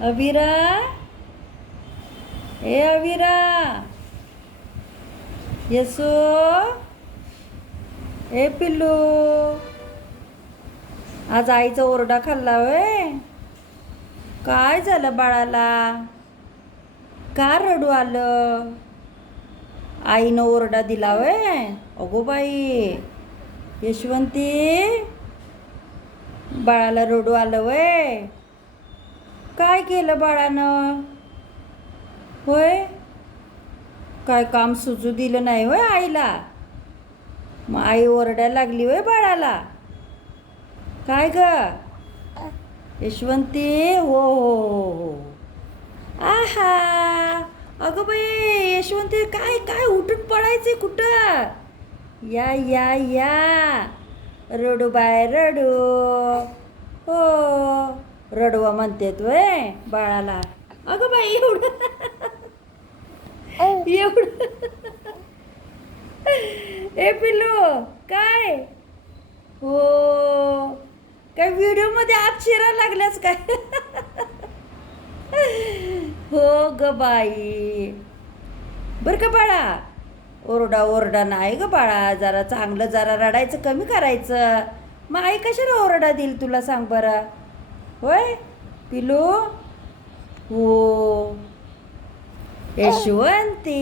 अविरा, ए अविरा, यसो, ए पिल्लू, आज आईचा ओरडा खाल्ला व्हय? काय झालं बाळाला? का रडू आलं? आईनं ओरडा दिला व्हय? अगो बाई, यशवंती, बाळाला रडू आलं व्हय? काय केलं बाळानं? होय, काय काम सुचू दिलं नाही होय आईला? मग आई ओरडायला लागली होय बाळाला? काय ग यशवंती? हो हो हो हो. आहा, अगं बाई यशवंती, काय काय उठून पडायचे कुठं? या या या, रडू बाय रडू. हो, रडवा म्हणतेत वय बाळाला. अगं बाई एवढं एवढं ए पिल्लू, काय? हो, काय व्हिडिओ मध्ये आत शिरायला लागल्यास काय? हो ग बाई. बर का बाळा, ओरडा ओरडा नाही ग बाळा, जरा चांगलं, जरा रडायचं कमी करायचं. मग आई कशाला ओरडा देईल तुला, सांग बरं? होय पिलू? हो, यशवंती.